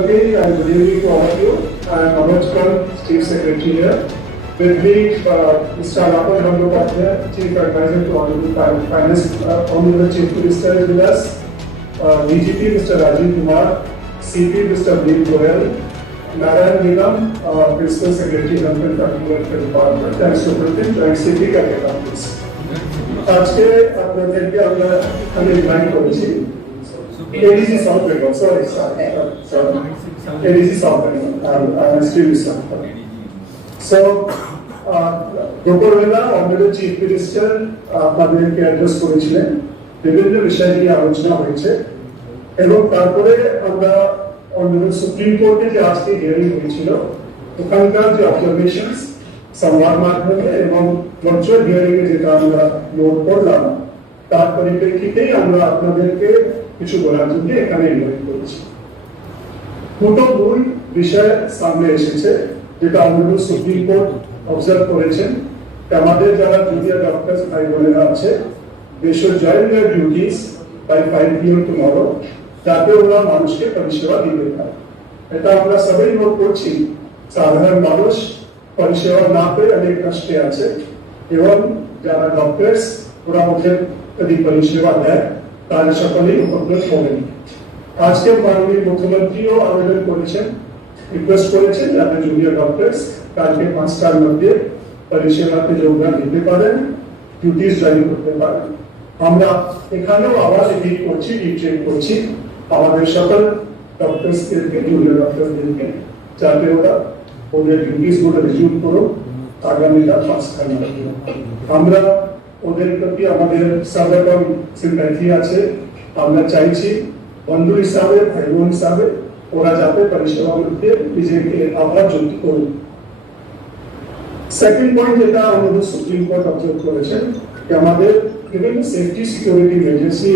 Namaste and good evening to all of you. I am Manoj Kant, Chief Secretary here. With me, uh, Mr. Alapur Bandyopadhyay, Chief Advisor to Honorable Fin- Finance, uh, Honorable Chief Minister is with us. Uh, DGP, Mr. Rajiv Kumar, CP, Mr. Vinod Goyal, Narayan Nigam, uh, Principal Secretary, Health and Family Welfare Department, and Superintendent, Joint City Cabinet Office. আজকে আপনাদেরকে আমরা আমি remind করেছি করেছিলেন বিভিন্ন বিষয় নিয়ে আলোচনা হয়েছে এবং তারপরে আমরা সুপ্রিম কোর্টে যে আজকে হিয়ারিং হয়েছিল, ওখানকার যে অবজারভেশনস সংবাদ মাধ্যমে এবং ভার্চুয়াল হিয়ারিং এ যেটা আমরা নোট করলাম, তার পরিপ্রেক্ষিতেই আমরা আপনাদেরকে কিছু বলার জন্য এখানে ইনভাইট করেছি দুটো মূল বিষয় সামনে এসেছে, যেটা অনারেবল সুপ্রিম কোর্ট অবজার্ভ করেছেন আমাদের যারা জুনিয়র ডক্টর ভাই বোনেরা আছে duties by 5 p.m. tomorrow, যাতে ওরা মানুষকে পরিষেবা দিতে পারে এটা আমরা সবাই নোট করছি, সাধারণ মানুষ পরিষেবা না পেয়ে অনেক কষ্টে আছে, এবং যারা ডক্টরস ওরা ওদের যদি পরিষেবা দেয় তারা সকলেই উপকৃত হবেন। আজকে মাননীয় মুখ্যমন্ত্রীও আবেদন করেছেন রিকোয়েস্ট করেছেন যাতে জুনিয়র ডক্টরস কালকে পাঁচটার মধ্যে পরিষেবাতে যোগদান দিতে পারেন ডিউটিস জয়েন করতে পারেন। আমরা এখানেও আবার রিপিট করছি রিট্রেন করছি, আমাদের সকল ডক্টরসদেরকে জুনিয়র ডক্টরসদেরকে যাতে ওরা ওদের ডিউটিসগুলো রিজিউম করুক আগামীকাল পাঁচটার মধ্যে। আমরা ওদের প্রতি আমাদের সবরকম সিম্প্যাথি আছে। আমরা চাইছি বন্ধু হিসাবে ভাই বোন হিসাবে ওরা যাতে পরিষেবার মধ্যে নিজেকে আবার যুক্ত করুন। সেকেন্ড পয়েন্ট যেটা আমাদের সুপ্রিম কোর্ট অবজার্ভ করেছেন যে আমাদের বিভিন্ন সেফটি সিকিউরিটি এজেন্সি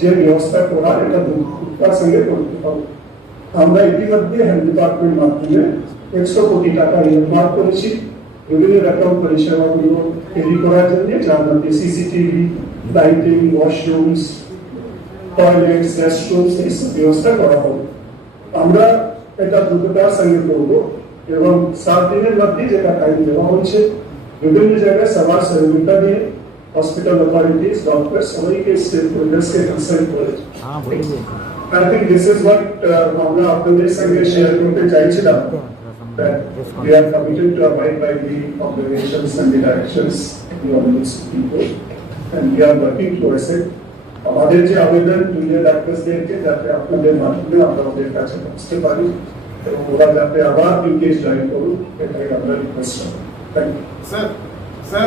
যে ব্যবস্থা করা এটা দ্রুততার সঙ্গে করতে হবে। আমরা ইতিমধ্যে হেলথ ডিপার্টমেন্ট মাধ্যমে একশো কোটি টাকা নির্মাণ করেছি। বিভিন্ন রকম পরিষেবাগুলো তৈরি করার জন্য যার মধ্যে CCTV lighting washrooms toilets restrooms এইসব ব্যবস্থা করা হবে আমরা এটা দ্রুততার সঙ্গে করব এবং সাত দিনের মধ্যে যেটা টাইম দেওয়া হচ্ছে বিভিন্ন জায়গায় সবার সহযোগিতা দিয়ে হসপিটাল অথরিটিস ডক্টর সবাইকে স্টেট হোল্ডার্সকে কনসাল্ট করে। think this is what uh, আমরা আপনাদের সঙ্গে শেয়ার করতে চাইছিলাম। That we are committed to abide by the obligations and the directions of these people and we are working towards it. আমাদের যে আবেদন জুনিয়র ডাক্তারসদেরকে যাতে আপনাদের মাধ্যমে আমরা ওদের কাছে পৌঁছতে পারি এবং ওরা যাতে আবার ইউকেস জয়েন করুন এটাই আমরা রিকোয়েস্ট করব thank you Sir, sir,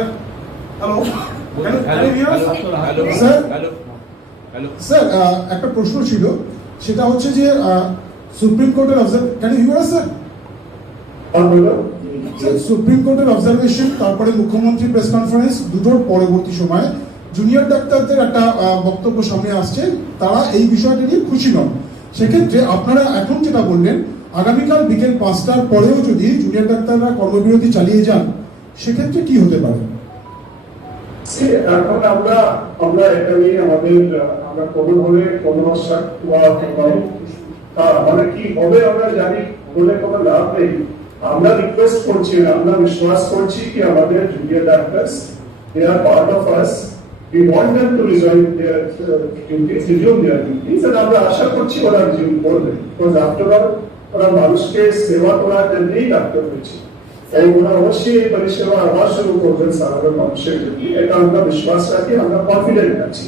hello. Can, can you hear us? Hello Sir? Hello hello sir একটা প্রশ্ন ছিল সেটা হচ্ছে যে সুপ্রিম কোর্টের observe can you hear sir supreme কোর্টের অবজারভেশন তারপরে প্রেস কনফারেন্স দুটোর পরবর্তী জুনিয়র ডাক্তারদের একটা বক্তব্য সামনে আসছে তারা এই নিয়ে খুশি নন। সেক্ষেত্রে আপনারা এখন যেটা বললেন আগামীকাল বিকেল পাঁচটার পরেও যদি জুনিয়র ডাক্তাররা কর্মবিরতি চালিয়ে যান সেক্ষেত্রে কি হতে পারে? এখন আমরা আমরা এটা নিয়ে আমাদের আমরা কোনো হ্যাঁ, মানে কি হবে আমরা জানি বলে কোনো লাভ নেই। আমরা রিকোয়েস্ট করছি আমরা বিশ্বাস করছি কি আমাদের junior doctors they are part of us we want them to resign their uh, duties, resume their duties, and আমরা আশা করছি ওরা resume করবে। Because after all ওরা মানুষকে সেবা করার জন্যই ডাক্তার হয়েছে। তাই ওরা অবশ্যই এই পরিষেবা আবার শুরু করবেন সাধারণ মানুষের জন্য এটা আমরা বিশ্বাস রাখি আমরা কনফিডেন্ট আছি।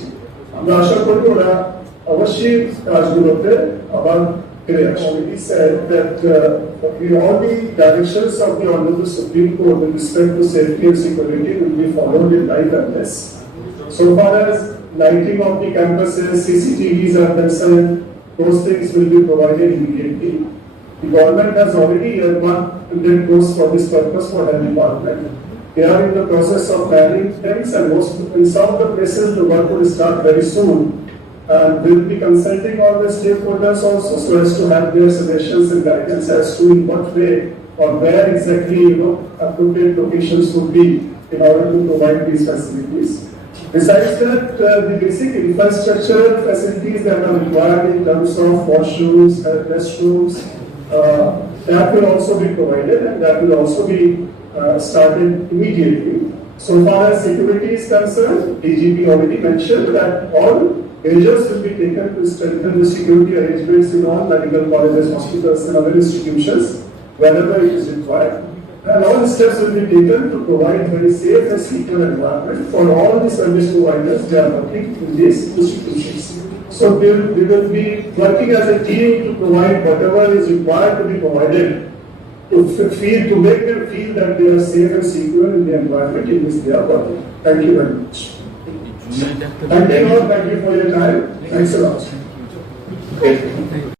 আমরা আশা করি ওরা অবশ্যই কাজগুলোতে আবার Correct. already said that uh, in all the directions of the Honorable Supreme Court with respect to safety and security will be followed in life and this. So far as lighting of the campuses, CCTVs are concerned, those things will be provided immediately. The government has already earmarked to get for this purpose for the department. They are in the process of planning things and most in some of the places the work will start very soon and we'll be consulting all the stakeholders also so as to have their suggestions and guidance as to in what way or where exactly, you know, appropriate locations would be in order to provide these facilities. Besides that, uh, the basic infrastructure facilities that are required in terms of washrooms, uh, restrooms, uh, that will also be provided and that will also be uh, started immediately. So far as security is concerned, DGP already mentioned that all measures will be taken to strengthen the security arrangements in all medical colleges, hospitals and other institutions wherever it is required. And all steps will be taken to provide very safe and secure environment for all the service providers that are working in these institutions. So we will, we will be working as a team to provide whatever is required to be provided to feel, to make them feel that they are safe and secure in the environment in which they are working. Thank you very much. Thank you all, thank you for your time. Thanks a lot. Okay.